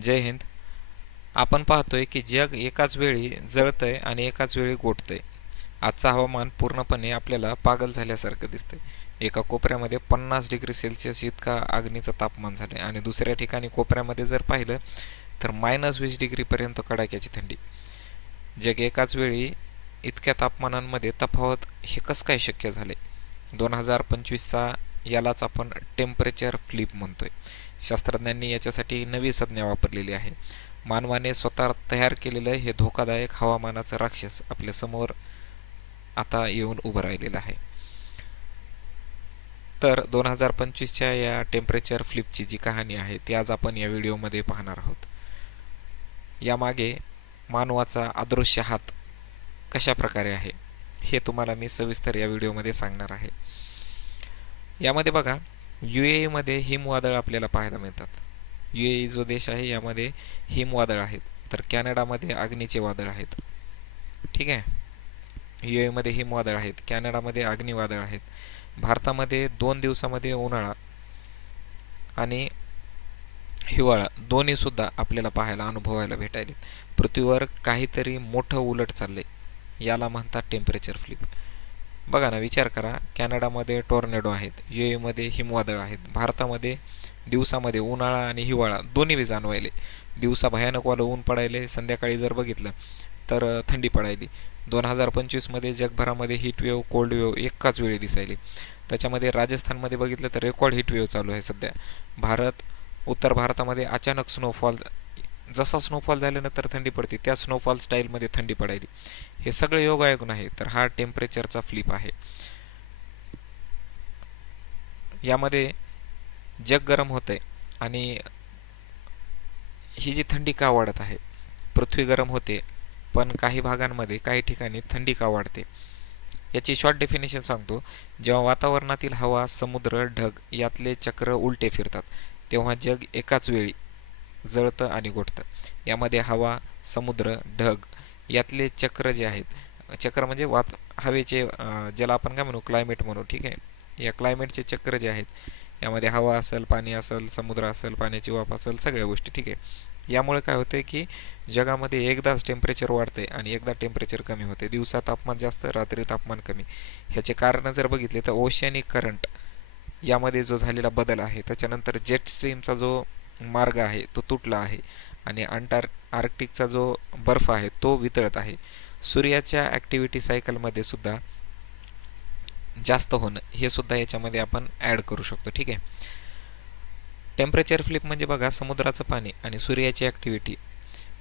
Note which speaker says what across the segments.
Speaker 1: जय हिंद. आपण पाहतोय की जग एकाच वेळी जळतंय आणि एकाच वेळी गोठतंय. आजचं हवामान पूर्णपणे आपल्याला पागल झाल्यासारखं दिसतंय. एका कोपऱ्यामध्ये पन्नास डिग्री सेल्सिअस इतका आग्नीचं तापमान झालं आहे आणि दुसऱ्या ठिकाणी कोपऱ्यामध्ये जर पाहिलं तर मायनस वीस डिग्रीपर्यंत कडाक्याची थंडी. जग एकाच वेळी इतक्या तापमानांमध्ये तफावत हे कसं काय शक्य झाले दोन हजार पंचवीसचा यालाच आपण टेम्परेचर फ्लिप म्हणतोय. शास्त्रज्ञांनी याच्यासाठी नवी संज्ञा वापरलेली आहे. मानवाने स्वतः तयार केलेलं हे धोकादायक हवामानाचं राक्षस आपल्यासमोर आता येऊन उभं राहिलेलं आहे. तर दोन हजार पंचवीसच्या या टेम्परेचर फ्लिपची जी कहाणी आहे ती आज आपण या व्हिडिओमध्ये पाहणार आहोत. यामागे मानवाचा अदृश्य हात कशा प्रकारे आहे हे तुम्हाला मी सविस्तर या व्हिडिओमध्ये सांगणार आहे. यामध्ये बघा यू एमध्ये हिमवादळ आपल्याला पाहायला मिळतात. यू ए जो देश आहे यामध्ये हिमवादळ आहेत. तर कॅनडामध्ये अग्नीचे वादळ आहेत. ठीक आहे? यू एमध्ये हिमवादळ आहेत. कॅनडामध्ये अग्निवादळ आहेत. भारतामध्ये दोन दिवसामध्ये उन्हाळा आणि हिवाळा दोन्हीसुद्धा आपल्याला पाहायला अनुभवायला भेटायले पृथ्वीवर काहीतरी मोठं उलट चाललंय. याला म्हणतात टेम्परेचर फ्लिप बघा ना विचार करा. कॅनडामध्ये टोर्नेडो आहेत यू एमध्ये हिमवादळ आहेत भारतामध्ये दिवसामध्ये उन्हाळा आणि हिवाळा दोन्ही बी जाणवायले. दिवसा भयानक वालं ऊन पडायले संध्याकाळी जर बघितलं तर थंडी पडायली. दोन हजार पंचवीसमध्ये जगभरामध्ये हीट वेव कोल्ड वेव एकाच वेळी दिसायली. त्याच्यामध्ये राजस्थानमध्ये बघितलं तर रेकॉर्ड हिटवेव चालू आहे सध्या. भारत उत्तर भारतामध्ये अचानक स्नोफॉल जसा स्नोफॉल झाल्यानंतर थंडी पडते त्या स्नोफॉल स्टाईलमध्ये थंडी पडायली. हे सगळे योगायोगून आहे तर हा टेम्परेचरचा फ्लिप आहे. यामध्ये जग गरम होत आहे आणि ही जी थंडी का वाढत आहे पृथ्वी गरम होते पण काही भागांमध्ये काही ठिकाणी थंडी का वाढते. याची शॉर्ट डेफिनेशन सांगतो. जेव्हा वातावरणातील हवा समुद्र ढग यातले चक्र उलटे फिरतात तेव्हा जग एकाच वेळी जळतं आणि गोठतं यामध्ये हवा समुद्र ढग यातले चक्र जे आहेत चक्र म्हणजे वात हवेचे ज्याला आपण काय म्हणू क्लायमेट म्हणू ठीक आहे? या क्लायमेटचे चक्र जे आहेत यामध्ये हवा असेल पाणी असेल समुद्र असेल पाण्याची वाफ असेल सगळ्या गोष्टी ठीक आहे? यामुळे काय होते की जगामध्ये एकदाच टेम्परेचर वाढते आणि एकदा टेम्परेचर कमी होते दिवसा तापमान जास्त रात्री तापमान कमी. ह्याचे कारण जर बघितले तर ओशियनिक करंट यामध्ये जो झालेला बदल आहे त्याच्यानंतर जेट स्ट्रीमचा जो मार्ग आहे तो तुटला आहे आणि अंटार आर्क्टिकचा जो बर्फ आहे तो वितळत आहे. सूर्याच्या ॲक्टिव्हिटी सायकलमध्ये सुद्धा जास्त होणं हे सुद्धा याच्यामध्ये आपण ॲड करू शकतो ठीक आहे? टेम्परेचर फ्लिप म्हणजे बघा समुद्राचं पाणी आणि सूर्याची ॲक्टिव्हिटी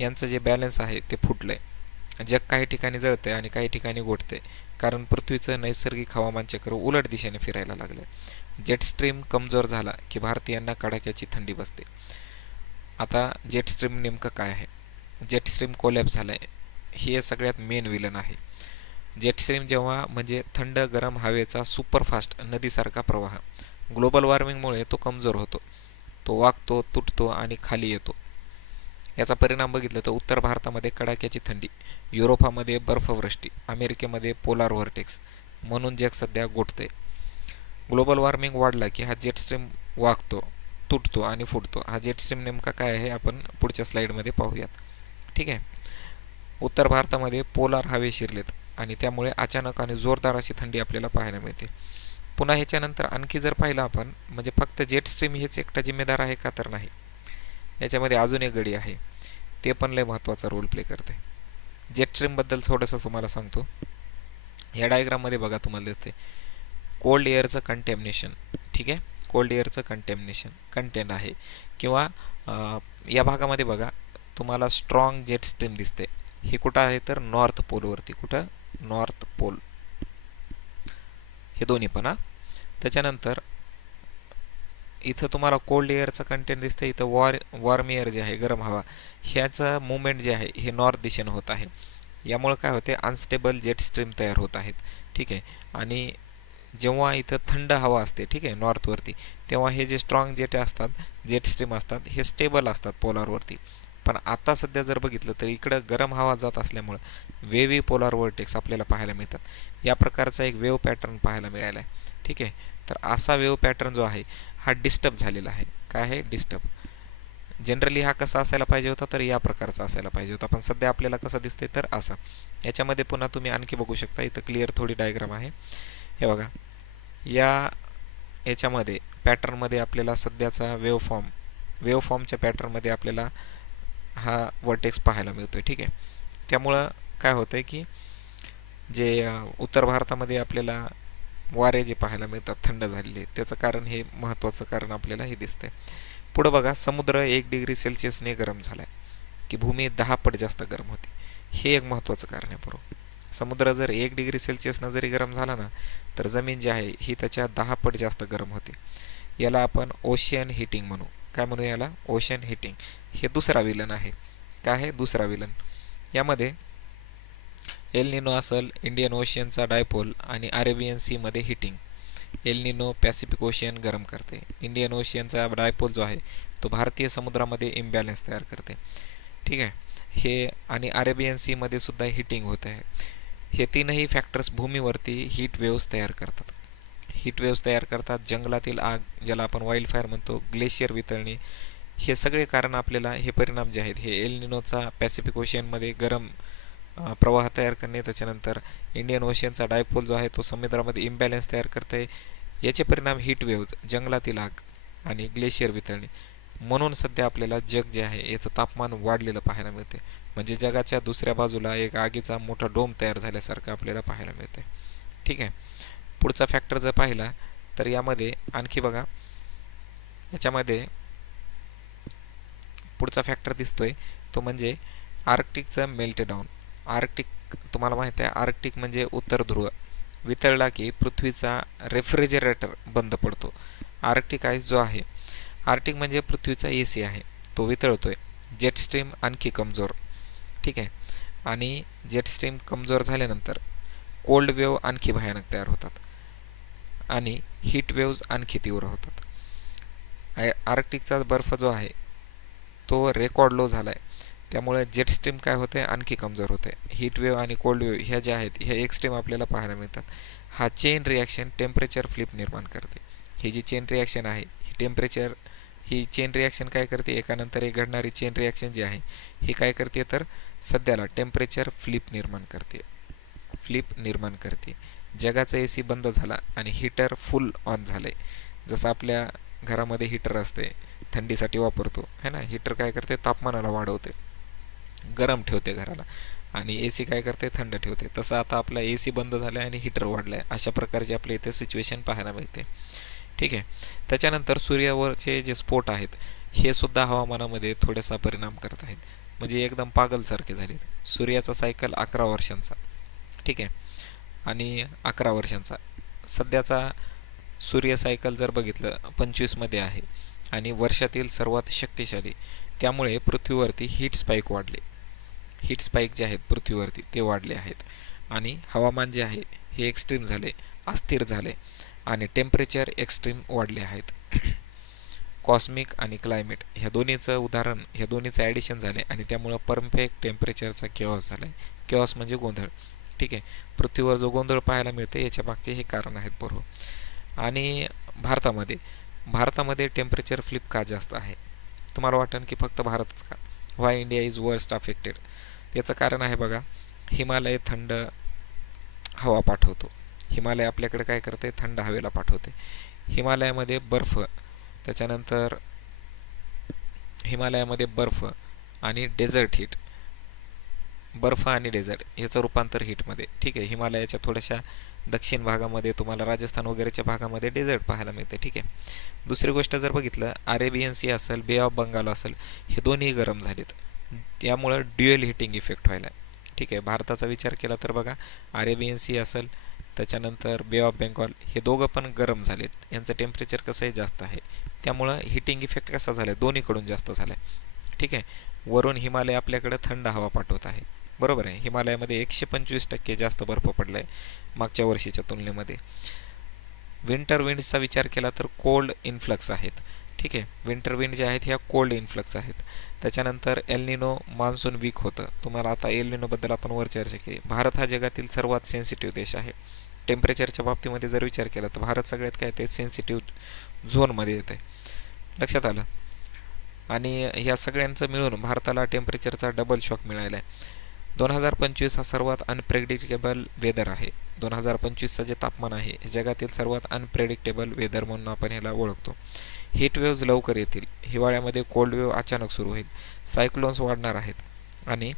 Speaker 1: यांचं जे बॅलन्स आहे ते फुटलं आहे जग काही ठिकाणी जळतं आणि काही ठिकाणी गोठते कारण पृथ्वीचं नैसर्गिक हवामान चक्र उलट दिशेने फिरायला लागलं जेट स्ट्रीम कमजोर झाला की भारतीयांना कडाक्याची थंडी बसते. आता जेट स्ट्रीम नेमकं काय आहे? जेट स्ट्रीम कोलॅप झालं आहे हे सगळ्यात मेन विलन आहे. जेट स्ट्रीम जेव्हा म्हणजे थंड गरम हवेचा सुपरफास्ट नदीसारखा प्रवाह ग्लोबल वॉर्मिंगमुळे तो कमजोर होतो. तो वागतो तुटतो आणि खाली येतो. याचा परिणाम बघितलं तर उत्तर भारतामध्ये कडाक्याची थंडी युरोपामध्ये बर्फवृष्टी अमेरिकेमध्ये पोलार व्हर्टेक्स म्हणून जग सध्या गोठते ग्लोबल वॉर्मिंग वाढला की हा जेट स्ट्रीम वागतो तुटतो आणि फुटतो. हा जेट स्ट्रीम नेमका काय आहे आपण पुढच्या स्लाईडमध्ये पाहूयात. ठीक आहे? उत्तर भारतामध्ये पोलार हवे शिरलेत आणि त्यामुळे अचानक आणि जोरदार अशी थंडी आपल्याला पाहायला मिळते. पुन्हा ह्याच्यानंतर आणखी जर पाहिलं आपण म्हणजे फक्त जेट स्ट्रीम हेच एकटा जिम्मेदार आहे का तर नाही? याच्यामध्ये अजून एक गडी आहे. ते पण लय महत्त्वाचा रोल प्ले करते. जेट स्ट्रीमबद्दल थोडंसं तुम्हाला सांगतो. या डायग्राममध्ये बघा तुम्हाला दिसते कोल्ड एअरचं कंटेमनेशन ठीक आहे? कोल्ड एअरचं कंटेमनेशन कंटेंट आहे. किंवा या भागामध्ये बघा तुम्हाला स्ट्रॉंग जेट स्ट्रीम दिसते. हे कुठं आहे तर नॉर्थ पोलवरती कुठं? नॉर्थ पोल हे दोन्ही पण हा. त्याच्यानंतर इथं तुम्हाला कोल्ड एअरचं कंटेंट दिसतं इथं वॉर वॉर्म एअर जे आहे गरम हवा ह्याचं मुवमेंट जे आहे हे नॉर्थ दिशेनं होत आहे. यामुळं काय होते? अनस्टेबल जेट स्ट्रीम तयार होत आहेत. ठीक आहे? आणि जेव्हा इथं थंड हवा असते ठीक आहे नॉर्थवरती तेव्हा हे जे स्ट्रॉंग जेट असतात जेट स्ट्रीम असतात हे स्टेबल असतात पोलारवरती पण आता सध्या जर बघितलं तर इकडं गरम हवा जात असल्यामुळं वेवी पोलार वर्टेक्स आपल्याला पाहायला मिळतात. या प्रकारचा एक वेव पॅटर्न पाहायला मिळाला आहे ठीक आहे? तर असा वेव पॅटर्न जो आहे हा डिस्टर्ब झालेला आहे. काय आहे? डिस्टर्ब जनरली हा कसा असायला पाहिजे होता? तर या प्रकारचा असायला पाहिजे होता. पण सध्या आपल्याला कसा दिसते तर असा. याच्यामध्ये पुन्हा तुम्ही आणखी बघू शकता. इथं क्लिअर थोडी डायग्राम आहे. हे बघा. या याच्यामध्ये पॅटर्नमध्ये आपल्याला सध्याचा वेव फॉर्म वेव फॉर्मच्या पॅटर्नमध्ये आपल्याला हा वर्टेक्स पाहायला मिळतो आहे ठीक आहे? त्यामुळं काय होतं आहे की जे उत्तर भारतामध्ये आपल्याला वारे जे पाहायला मिळतात थंड झालेले त्याचं कारण हे महत्त्वाचं कारण आपल्याला हे दिसतंय. पुढं बघा समुद्र एक डिग्री सेल्सिअसने गरम झाला आहे की भूमी दहा पट जास्त गरम होती. हे एक महत्त्वाचं कारण आहे बरोबर समुद्र जर एक डिग्री सेल्सिअसनं जरी गरम झाला ना तर जमीन जी आहे ही त्याच्या दहा पट जास्त गरम होते. याला आपण ओशियन हिटिंग म्हणू. काय म्हणू याला? ओशन हिटिंग हे दुसरा विलन आहे. काय आहे? दुसरा विलन. यामध्ये एल निनो असल इंडियन ओशियनचा डायपोल आणि अरेबियन सीमध्ये heating El Nino Pacific Ocean गरम करते. इंडियन ओशियनचा डायपोल जो आहे तो भारतीय समुद्रामध्ये इम्बॅलन्स तयार करते. ठीक आहे? हे आणि अरेबियन सीमध्ये सुद्धा हिटिंग होत आहे. हे तीनही फॅक्टर्स भूमीवरती हीट वेव्स तयार करतात. हीट वेव्स तयार करतात. जंगलातील आग ज्याला आपण वाईल्ड फायर म्हणतो ग्लेशियर वितळणे हे सगळे कारण आपल्याला हे परिणाम जे आहेत हे एल निनोचा पॅसिफिक ओशियनमध्ये गरम प्रवाह तयार करणे त्याच्यानंतर इंडियन ओशियनचा डायपोल जो आहे तो समुद्रामध्ये इम्बॅलन्स तयार करते. याचे परिणाम हीट वेव्ज जंगलातील आग आणि ग्लेशियर वितळणे. म्हणून सध्या आपल्याला जग जे आहे याचं तापमान वाढलेलं पाहायला मिळते. म्हणजे जगाच्या दुसऱ्या बाजूला एक आगीचा मोठा डोम तयार झाल्यासारखं आपल्याला पाहायला मिळते. ठीक आहे? पुढचा फॅक्टर जर पाहिला तर यामध्ये आणखी बघा. याच्यामध्ये पुढचा फॅक्टर दिसतोय तो म्हणजे आर्कटिकचं मेल्ट डाऊन आर्कटिक तुम्हाला माहिती आहे आर्कटिक म्हणजे उत्तर ध्रुव. वितळला की पृथ्वीचा रेफ्रिजरेटर बंद पडतो. आर्कटिक आईस जो आहे आर्टिक म्हणजे पृथ्वीचा ए सी आहे. तो वितळतो आहे जेट स्ट्रीम आणखी कमजोर. ठीक आहे? आणि जेट स्ट्रीम कमजोर झाल्यानंतर कोल्ड वेव्ह आणखी भयानक तयार होतात. आणि हीट वेव्ज आणखी तीव्र होतात. आर्कटिकचा बर्फ जो आहे तो रेकॉर्ड लो झाला आहे त्यामुळे जेट स्ट्रीम काय होते आणखी कमजोर होते हीट वेव्ह आणि कोल्ड वेव्ह ह्या ज्या आहेत ह्या एक्स्ट्रीम आपल्याला पाहायला मिळतात. हा चेन रिॲक्शन टेम्परेचर फ्लिप निर्माण करते. ही जी चेन रिॲक्शन आहे ही टेम्परेचर ही चेन रिॲक्शन काय करते? एकानंतर एक घडणारी चेन रिॲक्शन जी आहे ही काय करते तर सध्याला टेम्परेचर फ्लिप निर्माण करते. फ्लिप निर्माण करते. जगाचा ए सी बंद झाला आणि हीटर फुल ऑन झालं आहे जसं आपल्या घरामध्ये हीटर असते थंडीसाठी वापरतो है ना? हीटर काय करते? तापमानाला वाढवते. गरम ठेवते घराला. आणि ए सी काय करते? थंड ठेवते. तसं आता आपला ए सी बंद झाला आहे आणि हीटर वाढला आहे अशा प्रकारचे आपल्या इथे सिच्युएशन पाहायला मिळते. ठीक आहे. त्याच्यानंतर सूर्यावरचे जे स्फोट आहेत हे सुद्धा हवामानामध्ये थोडासा परिणाम करत आहेत. म्हणजे एकदम पागलसारखे झालेत. सूर्याचा सायकल अकरा वर्षांचा. ठीक आहे. आणि अकरा वर्षांचा. सध्याचा सूर्य सायकल जर बघितलं पंचवीसमध्ये आहे. आणि वर्षातील सर्वात शक्तिशाली त्यामुळे पृथ्वीवरती हीट स्पाईक वाढले. हीट स्पाईक जे आहेत पृथ्वीवरती ते वाढले आहेत. आणि हवामान जे आहे हे एक्स्ट्रीम झाले अस्थिर झाले. आणि टेम्परेचर एक्स्ट्रीम वाढले आहेत. कॉस्मिक आणि क्लायमेट ह्या दोन्हीचं उदाहरण ह्या दोन्हीचं ॲडिशन झाले आणि त्यामुळं परफेक्ट टेम्परेचरचा केऑस झाला आहे केऑस म्हणजे गोंधळ. ठीक आहे? पृथ्वीवर जो गोंधळ पाहायला मिळते याच्या मागचे हे कारण आहेत बरोबर. आणि भारतामध्ये भारतामध्ये टेम्परेचर फ्लिप का जास्त आहे? तुम्हाला वाटेल की फक्त भारतच का? Why India is worst affected याचं कारण आहे बघा हिमालय थंड हवा पाठवतो. हिमालय आपल्याकडे काय करते थंड हवेला पाठवते हिमालयामध्ये बर्फ त्याच्यानंतर हिमालयामध्ये बर्फ आणि डेझर्ट हीट बर्फ आणि डेझर्ट याचं रूपांतर हीटमध्ये ठीक आहे हिमालयाच्या थोड्याशा दक्षिण भागामध्ये तुम्हाला राजस्थान वगैरेच्या भागामध्ये डेझर्ट पाहायला मिळते ठीक आहे. दुसरी गोष्ट जर बघितलं अरेबियन सी असेल बे ऑफ बंगाल असेल हे दोन्ही गरम झालेत. त्यामुळं ड्युएल हिटिंग इफेक्ट व्हायला ठीक आहे भारताचा विचार केला तर बघा अरेबियन सी असेल त्याच्यानंतर बे ऑफ बेंगॉल हे दोघं पण गरम झालेत. यांचं टेम्परेचर कसंही जास्त आहे. त्यामुळं हिटिंग इफेक्ट कसा झाला आहे दोन्हीकडून जास्त झाला आहे ठीक आहे? वरून हिमालय आपल्याकडं थंड हवा पाठवत आहे. बरोबर आहे? हिमालयामध्ये एकशे पंचवीस टक्के जास्त बर्फ पडला आहे मागच्या वर्षीच्या तुलनेमध्ये. विंटर विंडचा विचार केला तर कोल्ड इन्फ्लक्स आहेत. ठीक आहे? विंटर विंड जे आहेत ह्या कोल्ड इन्फ्लक्स आहेत. त्याच्यानंतर एलनिनो मान्सून वीक होतं. तुम्हाला आता एलनिनोबद्दल आपण वर चर्चा केली. भारत हा जगातील सर्वात सेन्सिटिव्ह देश आहे. टेम्परेचरच्या बाबतीमध्ये जर विचार केला तर भारत सगळ्यात काय ते सेन्सिटिव्ह झोनमध्ये येतं आहे. लक्षात आलं? आणि ह्या सगळ्यांचं मिळून भारताला टेम्परेचरचा डबल शॉक मिळाला आहे दोन हजार पंचवीस हा सर्वात अनप्रेडिक्टेबल वेदर आहे. दोन हजार पंचवीसचं जे तापमान आहे हे जगातील सर्वात अनप्रेडिक्टेबल वेदर म्हणून आपण ह्याला ओळखतो. हीट वेव्ज लवकर येतील. हिवाळ्यामध्ये कोल्ड वेव्ह अचानक सुरू होईल. सायक्लोन्स वाढणार आहेत. आणि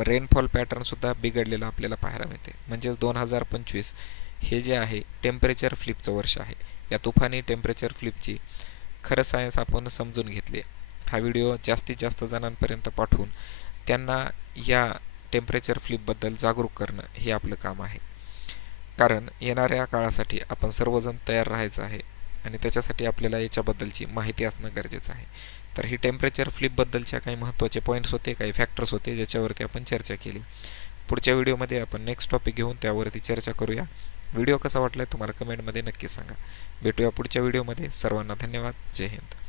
Speaker 1: रेनफॉल पॅटर्नसुद्धा बिघडलेलं आपल्याला पाहायला मिळते. म्हणजेच दोन हजार पंचवीस हे जे आहे टेम्परेचर फ्लिपचं वर्ष आहे. या तुफानी टेम्परेचर फ्लिपची खरं सायन्स आपण समजून घेतले. हा व्हिडिओ जास्तीत जास्त जणांपर्यंत पाठवून त्यांना या टेम्परेचर फ्लिपबद्दल जागरूक करणं हे आपलं काम आहे. कारण येणाऱ्या काळासाठी आपण सर्वजण तयार राहायचं आहे आणि त्याच्यासाठी आपल्याला याच्याबद्दलची माहिती असणं गरजेचं आहे. तर ही टेम्परेचर फ्लिपबद्दलच्या काही महत्त्वाचे पॉईंट्स होते काही फॅक्टर्स होते ज्याच्यावरती आपण चर्चा केली. पुढच्या व्हिडिओमध्ये आपण नेक्स्ट टॉपिक घेऊन त्यावरती चर्चा करूया. व्हिडिओ कसा वाटला तुम्हाला कमेंटमध्ये नक्की सांगा. भेटूया पुढच्या व्हिडिओमध्ये. सर्वांना धन्यवाद. जय हिंद.